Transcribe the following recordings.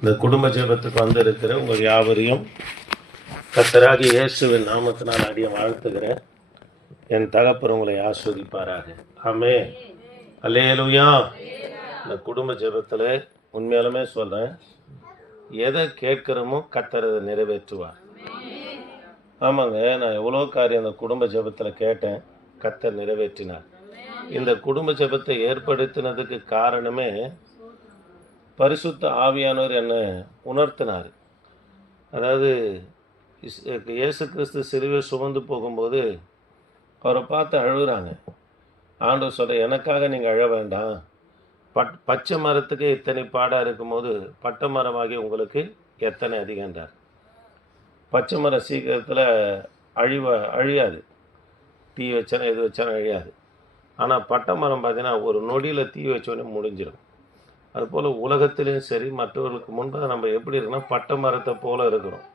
இந்த குடும்ப ஜெபத்துக்கு வந்திருக்கிற உங்கள் யாவரையும் கத்தராகி இயேசுவின் நாமத்தினால் அடிய வாழ்த்துகிறேன் என் தகப்பர் உங்களை ஆஸ்வதிப்பாராக. ஆமே அல்லேலுயா. இந்த குடும்ப ஜெபத்தில் உண்மையாலுமே சொல்கிறேன் எதை கேட்குறோமோ கத்தரதை நிறைவேற்றுவார். ஆமாங்க நான் எவ்வளோ காரியம் அந்த குடும்ப ஜெபத்தில் கேட்டேன் கத்தர் நிறைவேற்றினார். இந்த குடும்ப ஜெபத்தை ஏற்படுத்தினதுக்கு காரணமே பரிசுத்த ஆவியானவர் என்னை உணர்த்தினார். அதாவது இயேசு கிறிஸ்து சிறுவை சுமந்து போகும்போது அவரை பார்த்து அழுகுறாங்க. ஆண்டவர் சொல்ல எனக்காக நீங்கள் அழ வேண்டாம். பட் பச்சை மரத்துக்கு இத்தனை பாடாக இருக்கும்போது பட்டை மரமாகி உங்களுக்கு எத்தனை அதிகன்றார். பச்சை மரம் சீக்கிரத்தில் அழிவ அழியாது. தீ வச்சாலும் எது வச்சாலும் அழியாது. ஆனால் பட்டை மரம் பார்த்தீங்கன்னா ஒரு நொடியில் தீ வச்சோடனே முடிஞ்சிடும் அதுபோல் உலகத்திலையும் சரி மற்றவர்களுக்கு முன்பாக நம்ம எப்படி இருக்கணும்? பட்டை மரத்தை போல் இருக்கிறோம்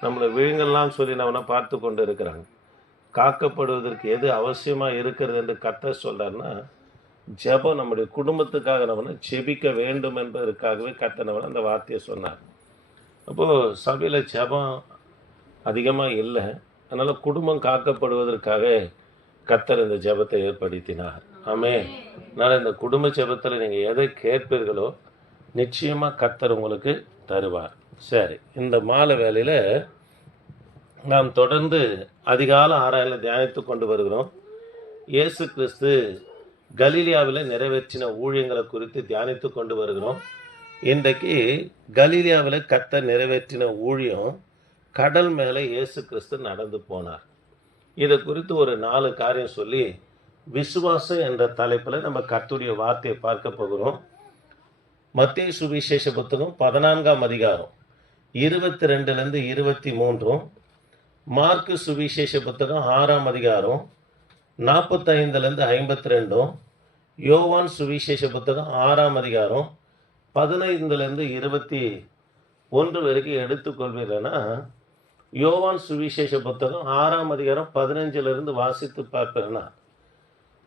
நம்மளை விழுங்கெல்லாம் சொல்லி நம்ம பார்த்து கொண்டு இருக்கிறாங்க. காக்கப்படுவதற்கு எது அவசியமாக இருக்கிறது என்று கத்த சொல்றாருன்னா ஜெபம் நம்முடைய குடும்பத்துக்காக நம்ம ஜெபிக்க வேண்டும் என்பதற்காகவே கத்தனவன் அந்த வார்த்தையை சொன்னார். அப்போது சபையில் ஜெபம் அதிகமாக இல்லை. அதனால் குடும்பம் காக்கப்படுவதற்காக கத்தர் இந்த ஜெபத்தை ஏற்படுத்தினார். ஆமே அதனால் இந்த குடும்ப ஜெபத்தில் நீங்கள் எதை கேட்பீர்களோ நிச்சயமாக கத்தர் உங்களுக்கு தருவார். சரி இந்த மாலை வேலையில் நாம் தொடர்ந்து அதிகால ஆராயில் தியானித்து கொண்டு வருகிறோம். இயேசு கிறிஸ்து கலீலியாவில் நிறைவேற்றின ஊழியங்களை குறித்து தியானித்து கொண்டு வருகிறோம். இன்றைக்கு கலீலியாவில் கத்த நிறைவேற்றின ஊழியம் கடல் மேலே இயேசு கிறிஸ்து நடந்து போனார். இதை குறித்து ஒரு நாலு காரியம் சொல்லி விசுவாசம் என்ற தலைப்பில் நம்ம கத்துடைய வார்த்தையை பார்க்க போகிறோம். மத்திய சுவிசேஷ புத்தகம் பதினான்காம் அதிகாரம் இருபத்தி ரெண்டுலேருந்து இருபத்தி மூன்றும் மார்க்கு சுவிசேஷ புத்தகம் ஆறாம் அதிகாரம் நாற்பத்தைந்துலேருந்து ஐம்பத்தி ரெண்டும் யோவான் சுவிசேஷ புத்தகம் ஆறாம் அதிகாரம் பதினைந்துலேருந்து இருபத்தி ஒன்று வரைக்கும் எடுத்துக்கொள்வீர்கள்னா யோவான் சுவிசேஷ புத்தகம் ஆறாம் அதிகாரம் பதினஞ்சிலிருந்து வாசித்து பார்ப்பேன்னா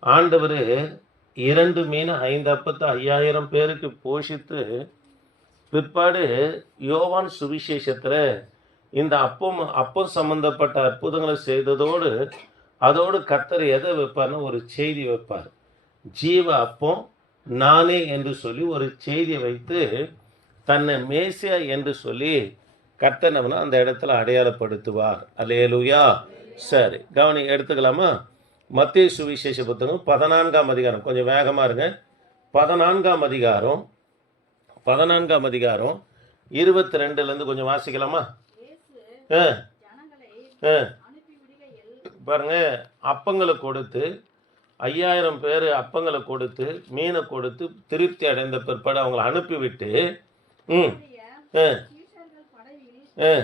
ஆண்டவர் இரண்டு மீன் ஐந்து அப்பத்து ஐயாயிரம் பேருக்கு போஷித்து பிற்பாடு யோவான் சுவிசேஷத்தில் இந்த அப்பம் அப்பம் சம்பந்தப்பட்ட அற்புதங்களை செய்ததோடு அதோடு கத்தர் எதை வைப்பார்னு ஒரு செய்தி வைப்பார். ஜீவ அப்பம் நானே என்று சொல்லி ஒரு செய்தியை வைத்து தன்னை மேசியா என்று சொல்லி கர்த்தர் அந்த இடத்துல அடையாளப்படுத்துவார். அல்லேலூயா. சரி கவனி எடுத்துக்கலாமா? மத்திய சுவிசேஷ புத்தகம் பதினான்காம் அதிகாரம். கொஞ்சம் வேகமாக இருங்க. பதினான்காம் அதிகாரம் பதினான்காம் அதிகாரம் இருபத்தி ரெண்டுலேருந்து கொஞ்சம் வாசிக்கலாமா? ஆ ஆ. பாருங்க அப்பங்களை கொடுத்து ஐயாயிரம் பேர் அப்பங்களை கொடுத்து மீனை கொடுத்து திருப்தி அடைந்த பிற்பாடு அவங்கள அனுப்பிவிட்டு ம் ஆ ஆ.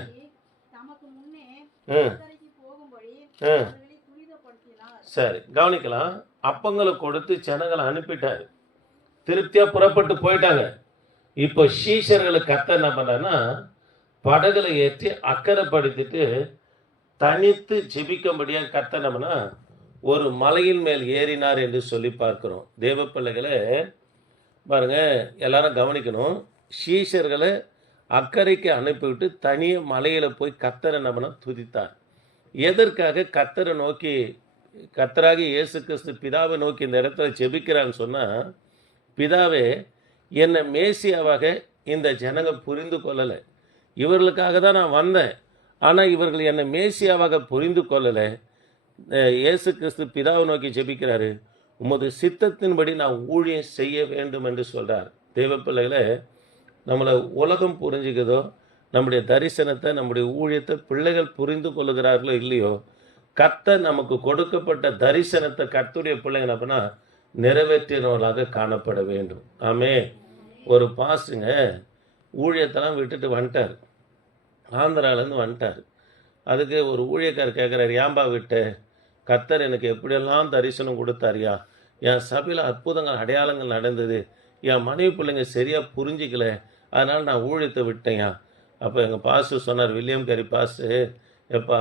ஆ சரி கவனிக்கலாம். அப்பங்களை கொடுத்து ஜனங்களை அனுப்பிட்டாரு. திருப்தியாக புறப்பட்டு போயிட்டாங்க. இப்போ சீஷர்களை கத்த என்ன பண்ணான்னா படகுல ஏற்றி அக்கறைப்படுத்திட்டு தனித்து ஜெபிக்கும்படியாக கத்தனம்னா ஒரு மலையின் மேல் ஏறினார் என்று சொல்லி பார்க்கிறோம். தேவ பிள்ளைகளை பாருங்கள் எல்லாரும் கவனிக்கணும். சீஷர்களை அக்கறைக்கு அனுப்பிவிட்டு தனியாக மலையில் போய் கத்தரை நம்மனா துதித்தார். எதற்காக கத்தரை நோக்கி கத்தராகி இயேசு கிறிஸ்து பிதாவை நோக்கி இந்த இடத்துல ஜெபிக்கிறான்னு சொன்னால் பிதாவே என்னை மேசியாவாக இந்த ஜனங்க புரிந்து கொள்ளலை. இவர்களுக்காக தான் நான் வந்தேன். ஆனால் இவர்கள் என்னை மேசியாவாக புரிந்து கொள்ளலை. இயேசு கிறிஸ்து பிதாவை நோக்கி ஜெபிக்கிறாரு. உமது சித்தத்தின்படி நான் ஊழியம் செய்ய வேண்டும் என்று சொல்கிறார் தெய்வ பிள்ளைகளை நம்மளை உலகம் புரிஞ்சுக்குதோ நம்முடைய தரிசனத்தை நம்முடைய ஊழியத்தை பிள்ளைகள் புரிந்து கொள்ளுகிறார்களோ இல்லையோ கத்த நமக்கு கொடுக்கப்பட்ட தரிசனத்தை கத்துடைய பிள்ளைங்க அப்படின்னா நிறைவேற்றினவர்களாக காணப்பட வேண்டும். ஆமே ஒரு பாசுங்க ஊழியத்தெல்லாம் விட்டுட்டு வந்துட்டார். ஆந்திராலேருந்து வந்துட்டார். அதுக்கு ஒரு ஊழியக்கார் கேட்குறாரு ஏன்பா விட்டு? கத்தர் எனக்கு எப்படியெல்லாம் தரிசனம் கொடுத்தாரியா என் சபையில் அற்புதங்கள் அடையாளங்கள் நடந்தது. என் மனைவி பிள்ளைங்க சரியாக புரிஞ்சிக்கல. அதனால் நான் ஊழியத்தை விட்டேன் அப்போ எங்கள் பாஸ்டர் சொன்னார் வில்லியம் கரி பாஸ்டர் எப்பா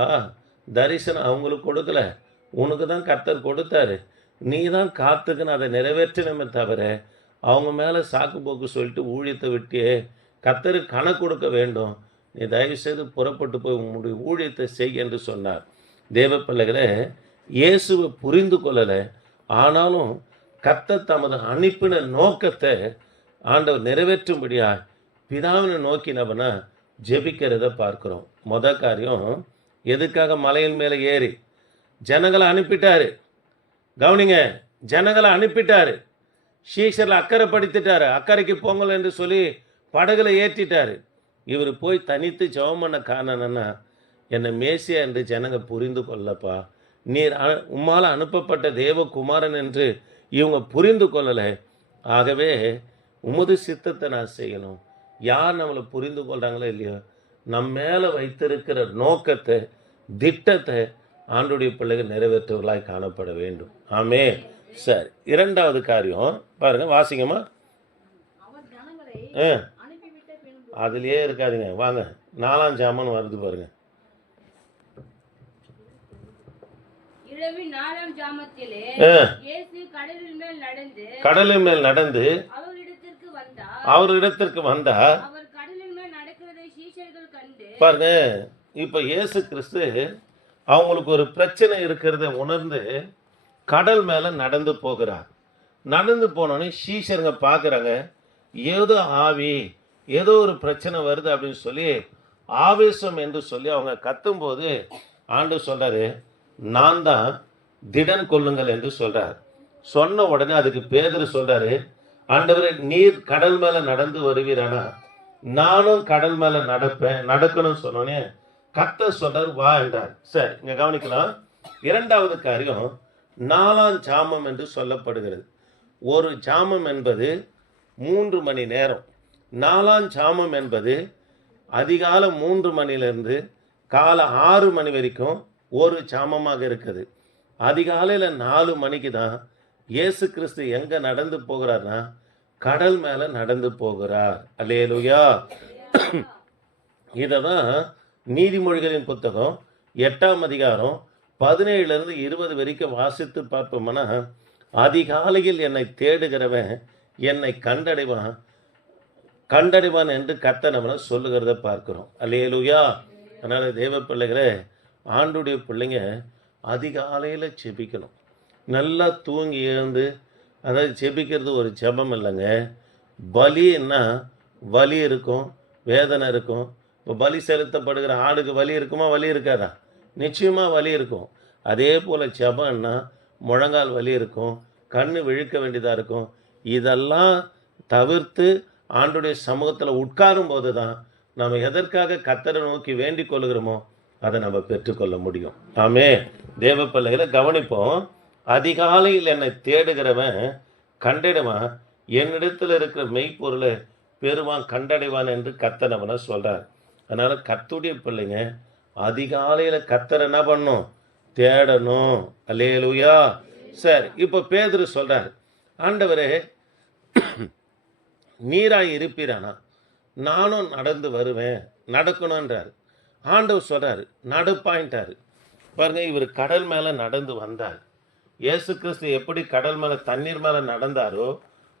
தரிசனம் அவங்களுக்கு கொடுக்கல. உனக்கு தான் கர்த்தர் கொடுத்தாரு. நீ தான் காத்துக்குன்னு அதை நிறைவேற்றணுமே தவிர அவங்க மேலே சாக்கு போக்கு சொல்லிட்டு ஊழியத்தை விட்டு கத்தருக்கு கணக்கு கொடுக்க வேண்டும். நீ தயவுசெய்து புறப்பட்டு போய் உன்னுடைய ஊழியத்தை செய் என்று சொன்னார். தேவ இயேசுவை புரிந்து கொள்ளலை. ஆனாலும் கத்த தமது அனுப்பின நோக்கத்தை ஆண்டவர் நிறைவேற்றும்படியா பிதாவினை நோக்கினவனா ஜெபிக்கிறத பார்க்குறோம். மொதல் காரியம் எதுக்காக மலையின் மேலே ஏறி? ஜனங்களை அனுப்பிட்டாரு. கவனிங்க ஜனங்களை அனுப்பிட்டாரு. ஷீஷரில் அக்கறைப்படுத்திட்டாரு அக்கறைக்கு போங்கல் என்று சொல்லி படகுல ஏற்றிட்டாரு. இவர் போய் தனித்து ஜெபம் பண்ண காரணம்னா என்னை மேசியா என்று ஜனங்க புரிந்து கொள்ளப்பா. நீர் உம்மால் அனுப்பப்பட்ட தேவகுமாரன் என்று இவங்க புரிந்து கொள்ளலை. ஆகவே உமது சித்தத்தை நான் செய்யணும். யார் நம்மளை புரிந்து கொள்கிறாங்களோ இல்லையோ நம்ம மேலே வைத்திருக்கிற நோக்கத்தை திட்டத்தை ஆண்டுடைய பிள்ளைகள் நிறைவேற்றுவர்களாய் காணப்பட வேண்டும். ஆமே சரி இரண்டாவது காரியம். பாருங்க வாசிங்கம்மா. அதுலயே இருக்காதுங்க. வாங்க நாலாம் ஜாமான் வருது பாருங்க. கடலின் மேல் நடந்து அவரிடத்திற்கு அவர் இடத்திற்கு வந்தா அவர் கடலின் மேல் நடக்கிறதை சீஷர்கள் கண்டு பாருங்க இப்போ இயேசு கிறிஸ்து அவங்களுக்கு ஒரு பிரச்சனை இருக்கிறத உணர்ந்து கடல் மேலே நடந்து போகிறார். நடந்து போனோடனே சீஷருங்க பார்க்குறாங்க ஏதோ ஆவி ஏதோ ஒரு பிரச்சனை வருது அப்படின்னு சொல்லி ஆவேசம் என்று சொல்லி அவங்க கத்தும்போது ஆண்டு சொல்கிறாரு நான் தான் திடன் கொள்ளுங்கள் என்று சொல்கிறார் சொன்ன உடனே அதுக்கு பேதர் சொல்கிறாரு ஆண்டவர் நீர் கடல் மேலே நடந்து வருவீரானா? நானும் கடல் மேலே நடப்பேன் நடக்கணும்னு சொன்னோன்னே கத்த சொல்றார் வா என்றார். சரி இங்க கவனிக்கலாம். இரண்டாவது காரியம் நாலாம் ஜாமம் என்று சொல்லப்படுகிறது. ஒரு ஜாமம் என்பது மூன்று மணி நேரம். நாலாம் ஜாமம் என்பது அதிகாலை மூன்று மணிலிருந்து காலை ஆறு மணி வரைக்கும் ஒரு ஜாமமாக இருக்குது. அதிகாலையில் நாலு மணிக்கு தான் இயேசு கிறிஸ்து எங்கே நடந்து போகிறாருன்னா கடல் மேலே நடந்து போகிறார். அல்லேலுயா. இதை தான் நீதிமொழிகளின் புத்தகம் எட்டாம் அதிகாரம் பதினேழுலேருந்து இருபது வரைக்கும் வாசித்து பார்ப்போம்னா அதிகாலையில் என்னை தேடுகிறவன் என்னை கண்டடைவான். கண்டடைவான் என்று கத்தனவனை சொல்லுகிறத பார்க்கிறோம். அல்லேலுயா. அதனால் தேவ பிள்ளைகளே ஆண்டுடைய பிள்ளைங்க அதிகாலையில் செபிக்கணும் நல்லா தூங்கி எழுந்து அதாவது செபிக்கிறது ஒரு ஜபம் இல்லைங்க. பலின்னா வலி இருக்கும் வேதனை இருக்கும். இப்போ பலி செலுத்தப்படுகிற ஆடுக்கு வலி இருக்குமா? வலி இருக்காதா? நிச்சயமாக வலி இருக்கும். அதே போல் ஜபம்னா முழங்கால் வலி இருக்கும் கண் விழுக்க வேண்டியதாக இருக்கும். இதெல்லாம் தவிர்த்து ஆண்டுடைய சமூகத்தில் உட்காரும் போது தான் நம்ம எதற்காக கத்தரை நோக்கி வேண்டிக் கொள்கிறோமோ அதை நம்ம பெற்றுக்கொள்ள முடியும். ஆமே தேவ பிள்ளைகளை கவனிப்போம். அதிகாலையில் என்னை தேடுகிறவன் கண்டிடுவான். என்னிடத்தில் இருக்கிற மெய்ப்பொருளை பெறுவான் கண்டடைவான் என்று கத்தனவனை சொல்கிறார் அதனால் கத்துடைய பிள்ளைங்க அதிகாலையில் கத்தர் என்ன பண்ணும்? தேடணும். அலேலுயா சரி இப்போ பேதுரு சொல்கிறார் ஆண்டவரே நீராய் இருப்பீரானா? நானும் நடந்து வருவேன் நடக்கணுன்றார் ஆண்டவர் சொல்கிறார் நடப்பாயின்ட்டாரு பாருங்கள் இவர் கடல் மேலே நடந்து வந்தார். இயேசு கிறிஸ்து எப்படி கடல் மேலே தண்ணீர் மேலே நடந்தாரோ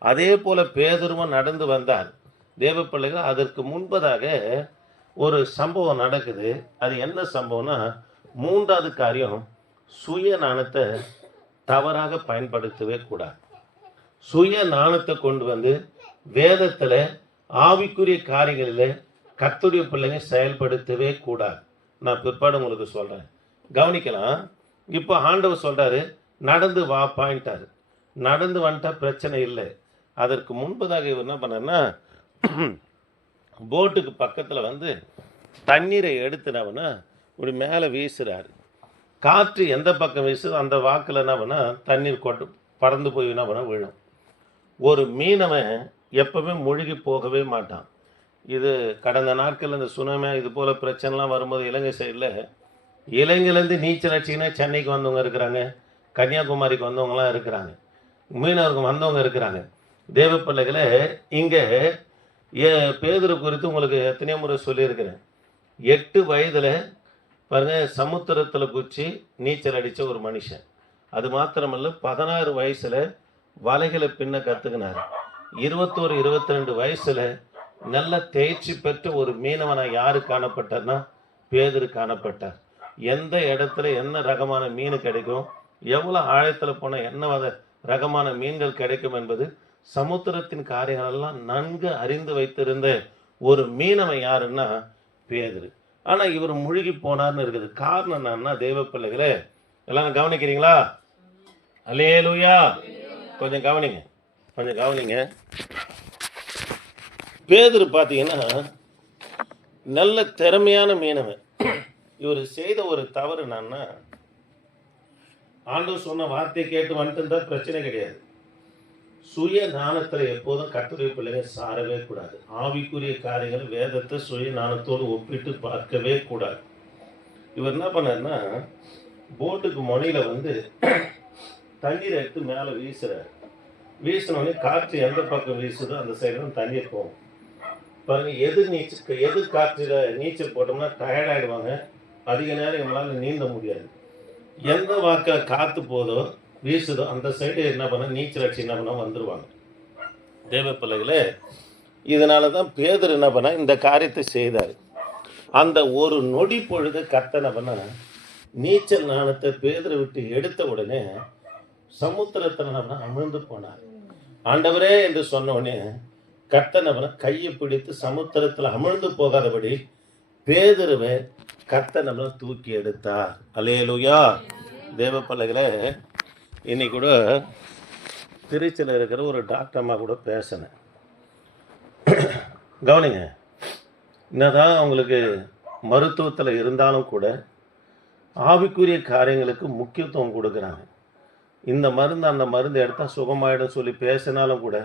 அதே போல பேதுருவும் நடந்து வந்தார். தேவ பிள்ளைகள் அதற்கு முன்பதாக ஒரு சம்பவம் நடக்குது. அது என்ன சம்பவம்னா மூன்றாவது காரியம் சுய நாணத்தை தவறாக பயன்படுத்தவே கூடாது. சுய நாணத்தை கொண்டு வந்து வேதத்தில் ஆவிக்குரிய காரியங்களில் கத்துடைய பிள்ளைங்க செயல்படுத்தவே கூடாது. நான் பிற்பாடு உங்களுக்கு சொல்கிறேன் கவனிக்கலாம். இப்போ ஆண்டவர் சொல்கிறாரு நடந்து வா பாயிண்டாரு. நடந்து வந்துட்டா பிரச்சனை இல்லை. அதற்கு முன்பதாக இவர் என்ன பண்ணார்னா போட்டுக்கு பக்கத்தில் வந்து தண்ணீரை எடுத்துனவனா இப்படி மேலே வீசுகிறார் காற்று எந்த பக்கம் வீசுதோ அந்த வாக்கில் என்ன பண்ணால் தண்ணீர் கொட்டு பறந்து போய் என்ன பண்ணால் விழும். ஒரு மீனவன் எப்பவுமே மூழ்கி போகவே மாட்டான். இது கடந்த நாட்கள் இந்த சுனாமி இது போல் பிரச்சனைலாம் வரும்போது இலங்கை சைடில் இலங்கையிலேருந்து நீச்சல் அடிச்சிங்கன்னா சென்னைக்கு வந்தவங்க இருக்கிறாங்க. கன்னியாகுமரிக்கு வந்தவங்களாம் இருக்கிறாங்க. மீனவருக்கு வந்தவங்க இருக்கிறாங்க. தேவ பிள்ளைகளை இங்கே ஏ பேதர் குறித்து உங்களுக்கு எத்தனையோ முறை சொல்லியிருக்கிறேன். எட்டு வயதில் பாருங்க சமுத்திரத்தில் குச்சி நீச்சல் அடித்த ஒரு மனுஷன். அது மாத்திரமல்ல பதினாறு வயசில் வலைகளை பின்ன கற்றுக்கினார் இருபத்தோரு இருபத்தி ரெண்டு வயசில் நல்ல தேர்ச்சி பெற்ற ஒரு மீனவனாக யார் காணப்பட்டார்னா பேதர் காணப்பட்டார். எந்த இடத்துல என்ன ரகமான மீன் கிடைக்கும்? எவ்வளோ ஆழத்தில் போனால் என்ன வத ரகமான மீன்கள் கிடைக்கும் என்பது சமுத்திரத்தின் காரியங்களெல்லாம் நன்கு அறிந்து வைத்திருந்த ஒரு மீனவன் யாருன்னா பேதரு. ஆனால் இவர் முழுகி போனார்னு இருக்குது. காரணம் என்னன்னா தெய்வ பிள்ளைகளே எல்லாரும் கவனிக்கிறீங்களா? அலேலுயா கொஞ்சம் கவனிங்க. கொஞ்சம் கவனிங்க. பேதரு பார்த்தீங்கன்னா நல்ல திறமையான மீனவன். இவர் செய்த ஒரு தவறு என்னன்னா ஆண்டவர் சொன்ன வார்த்தையை கேட்டு வந்துட்டு பிரச்சனை கிடையாது. சுய ஞானத்தில் எப்போதும் கத்துரை பிள்ளைங்க சாரவே கூடாது. ஆவிக்குரிய காரியங்கள் வேதத்தை சுய ஞானத்தோடு ஒப்பிட்டு பார்க்கவே கூடாது. இவர் என்ன பண்ணாருன்னா போட்டுக்கு முனையில் வந்து தண்ணீரை எடுத்து மேலே வீசுறாரு. வீசினோடனே காற்று எந்த பக்கம் வீசுதோ அந்த சைடு தான் தண்ணீர் போகும். பாருங்க எது நீச்சல் எது காற்றில் நீச்சல் போட்டோம்னா டயர்டாயிடுவாங்க அதிக நேரம் இவங்களால நீந்த முடியாது. எந்த வாக்கில் காற்று போதோ வீசுதோ அந்த சைடு என்ன பண்ண நீச்சல் அடிச்சு என்ன பண்ண வந்துடுவாங்க தேவ பிள்ளைகளே இதனால தான் பேதர் என்ன பண்ண இந்த காரியத்தை செய்தார். அந்த ஒரு நொடி பொழுது கத்தனை பண்ண நீச்சல் நாணத்தை பேதரை விட்டு எடுத்த உடனே சமுத்திரத்தில் என்ன பண்ண அமிழ்ந்து போனார். ஆண்டவரே என்று சொன்ன உடனே கர்த்தனவனை கையை பிடித்து சமுத்திரத்தில் அமிழ்ந்து போகாதபடி பேதருவை கர்த்தனவனை தூக்கி எடுத்தார் அலையலுயா தேவ பிள்ளைகளே இன்னைக்கு கூட திருச்சியில் இருக்கிற ஒரு டாக்டர் அம்மா கூட பேசினேன். கவனிங்க என்னதான் அவங்களுக்கு மருத்துவத்தில் இருந்தாலும் கூட ஆவிக்குரிய காரியங்களுக்கு முக்கியத்துவம் கொடுக்குறாங்க. இந்த மருந்து அந்த மருந்து எடுத்தால் சுகமாயிடும் சொல்லி பேசினாலும் கூட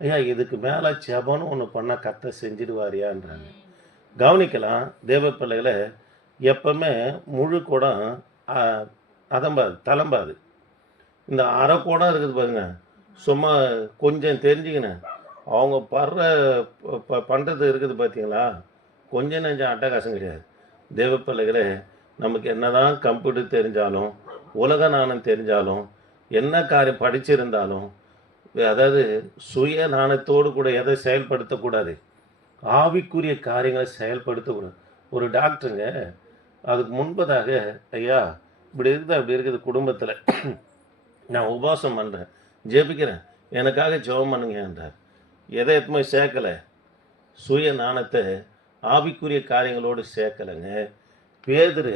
ஐயா இதுக்கு மேலே ஜெபம்னு ஒன்று பண்ணால் கத்தை செஞ்சிடுவாரியான்றாங்க. கவனிக்கலாம் தேவ பிள்ளைகளை எப்பவுமே முழு குடம் அதம்பாது தலம்பாது இந்த அரை குடம் இருக்குது பாருங்க. சும்மா கொஞ்சம் தெரிஞ்சுக்கினேன் அவங்க படுற ப- ப- பண்ணுறது இருக்குது பார்த்தீங்களா கொஞ்சம் நெஞ்சம் அட்டகாசம் கிடையாது. தேவப்பிள்ளைகளே நமக்கு என்னதான் கம்ப்யூட்டர் தெரிஞ்சாலும் உலக நாணம் தெரிஞ்சாலும் என்ன காரியம் படிச்சிருந்தாலும் அதாவது சுய நாணத்தோடு கூட எதை செயல்படுத்தக்கூடாது. ஆவிக்குரிய காரியங்களை செயல்படுத்தக்கூடாது. ஒரு டாக்டருங்க அதுக்கு முன்பதாக ஐயா இப்படி இருக்குது அப்படி இருக்குது குடும்பத்தில். நான் உபவாசம் பண்ணுறேன் ஜெபிக்கிறேன். எனக்காக ஜெபம் பண்ணுங்க என்றார். எதை எத்துமே சேர்க்கலை. சுய நாணத்தை ஆவிக்குரிய காரியங்களோடு சேர்க்கலைங்க. பேதரு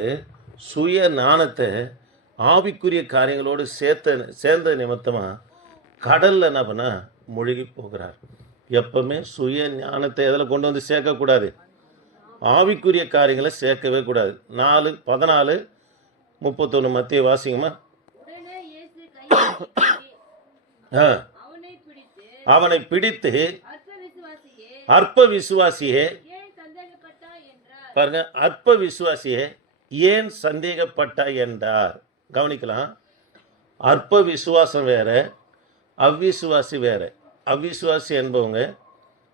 சுய நாணத்தை ஆவிக்குரிய காரியங்களோடு சேர்த்த சேர்ந்த நிமித்தமாக கடலில் என்ன பண்ணால் முழுகி போகிறார். எப்பவுமே சுய ஞானத்தை எதில் கொண்டு வந்து சேர்க்கக்கூடாது ஆவிக்குரிய காரியங்களை சேர்க்கவே கூடாது. நாலு பதினாலு முப்பத்தொன்று மத்திய வாசிங்கம்மா அவனை பிடித்து அற்ப விசுவாசியே பாருங்க அற்ப விசுவாசியே ஏன் சந்தேகப்பட்டாய் என்றார். கவனிக்கலாம். அற்ப விசுவாசம் வேற அவ்விசுவாசி வேற. அவ்விசுவாசி என்பவங்க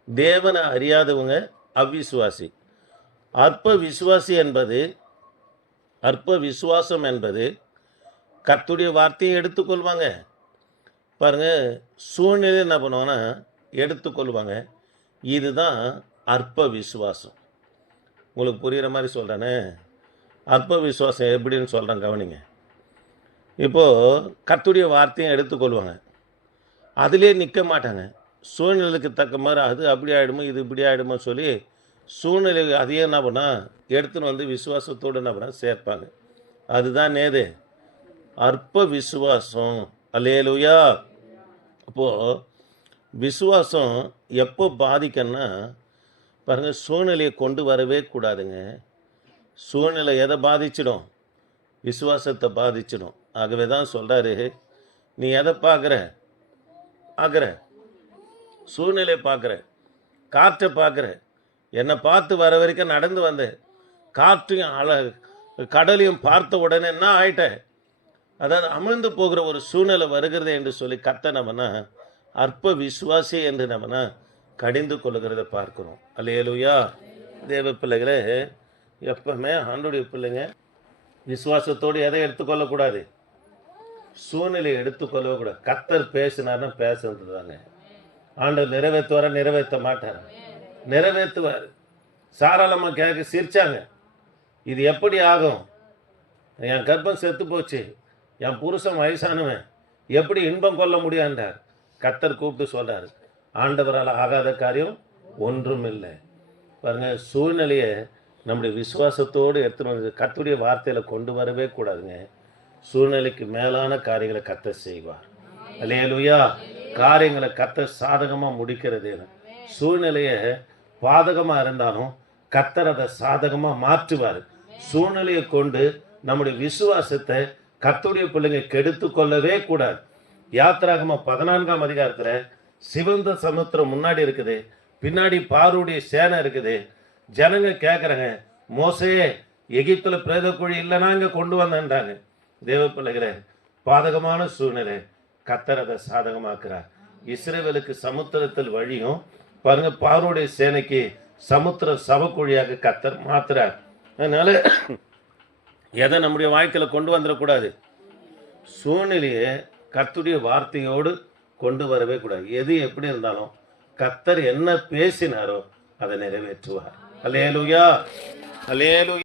தேவனை அறியாதவங்க அவ்விசுவாசி அற்ப விசுவாசி என்பது அற்ப விசுவாசம் என்பது கத்துடைய வார்த்தையை எடுத்துக்கொள்வாங்க. பாருங்கள் சூழ்நிலை என்ன பண்ணுவாங்கன்னா எடுத்துக்கொள்வாங்க. இதுதான் அற்ப விசுவாசம் உங்களுக்கு புரிகிற மாதிரி சொல்கிறேனே அற்ப விசுவாசம் எப்படின்னு சொல்கிறேன் கவனிங்க. இப்போது கத்துடைய வார்த்தையும் எடுத்துக்கொள்வாங்க. அதிலே நிற்க மாட்டாங்க. சூழ்நிலைக்கு தக்க மாதிரி அது அப்படி ஆகிடுமோ இது இப்படி ஆகிடுமோ சொல்லி சூழ்நிலை அதையே என்ன பண்ணா எடுத்துன்னு வந்து விசுவாசத்தோடு என்ன பண்ணால் சேர்ப்பாங்க. அதுதான் நேது அற்ப விசுவாசம். அலேலுயா அப்போது விசுவாசம் எப்போ பாதிக்கன்னா பாருங்கள் சூழ்நிலையை கொண்டு வரவே கூடாதுங்க. சூழ்நிலை எதை பாதிச்சிடும்? விசுவாசத்தை பாதிச்சிடும். ஆகவே தான் சொல்கிறாரு நீ எதை பார்க்குற? பார்க்குற. சூழ்நிலையை பார்க்குற. காற்றை பார்க்குற. என்னை பார்த்து வர வரைக்கும் நடந்து வந்தேன். காற்றையும் அல கடலையும் பார்த்த உடனே என்ன ஆயிட்டேன்? அதாவது அமிழ்ந்து போகிற ஒரு சூழ்நிலை வருகிறது என்று சொல்லி கத்த நம்மனா அற்ப விசுவாசி என்று நம்மனா கடிந்து கொள்ளுகிறத பார்க்கிறோம். அல்லையலுயா தேவ பிள்ளைகளே எப்பவுமே ஆண்டுடைய பிள்ளைங்க விசுவாசத்தோடு எதை எடுத்துக்கொள்ளக்கூடாது? சூழ்நிலையை எடுத்துக்கொள்ளவே கூடாது கத்தர் பேசினார்னா பேசுறது தாங்க ஆண்டவர் நிறைவேற்றுவார? நிறைவேற்ற மாட்டார்? நிறைவேற்றுவார். சாராளமாக கேட்க சிரிச்சாங்க. இது எப்படி ஆகும்? என் கர்ப்பம் செத்து போச்சு. என் புருஷன் வயசானவன். எப்படி இன்பம் கொள்ள முடியாண்டார் கத்தர் கூப்பிட்டு சொல்கிறார் ஆண்டவரால் ஆகாத காரியம் ஒன்றும் இல்லை பாருங்கள் சூழ்நிலையை நம்முடைய விசுவாசத்தோடு எடுத்துன்னு வந்து கத்துடைய வார்த்தையில் கொண்டு வரவே கூடாதுங்க. சூழ்நிலைக்கு மேலான காரியங்களை கத்த செய்வார். இல்லையா காரியங்களை கத்த சாதகமாக முடிக்கிறது சூழ்நிலையை பாதகமாக இருந்தாலும் கத்தர் அதை சாதகமாக மாற்றுவார். சூழ்நிலையை கொண்டு நம்முடைய விசுவாசத்தை கத்துடைய பிள்ளைங்க கெடுத்து கொள்ளவே கூடாது. யாத்திராகம பதினான்காம் அதிகாரத்தில் சிவந்த சமுத்திரம் முன்னாடி இருக்குது பின்னாடி பாருடைய சேனை இருக்குது. ஜனங்க கேட்குறாங்க மோசையே எகிப்தில் பிரேத குழி இல்லைன்னா இங்கே கொண்டு வந்தேன்றாங்க. தேவ பிள்ளைகளே பாதகமான சூழ்நிலை. கத்தர் அதை சாதகமாக்குறார். இஸ்ரேவேலுக்கு சமுத்திரத்தில் வழியும் பாருங்க பாருடைய சேனைக்கு சமுத்திர சவக்குழியாக கத்தர் மாத்துறார். அதனால எதை நம்முடைய வாழ்க்கையில் கொண்டு வந்துடக்கூடாது சூழ்நிலையை கத்துடைய வார்த்தையோடு கொண்டு வரவே கூடாது. எது எப்படி இருந்தாலும் கத்தர் என்ன பேசினாரோ அதை நிறைவேற்றுவார். Alleluia alleluia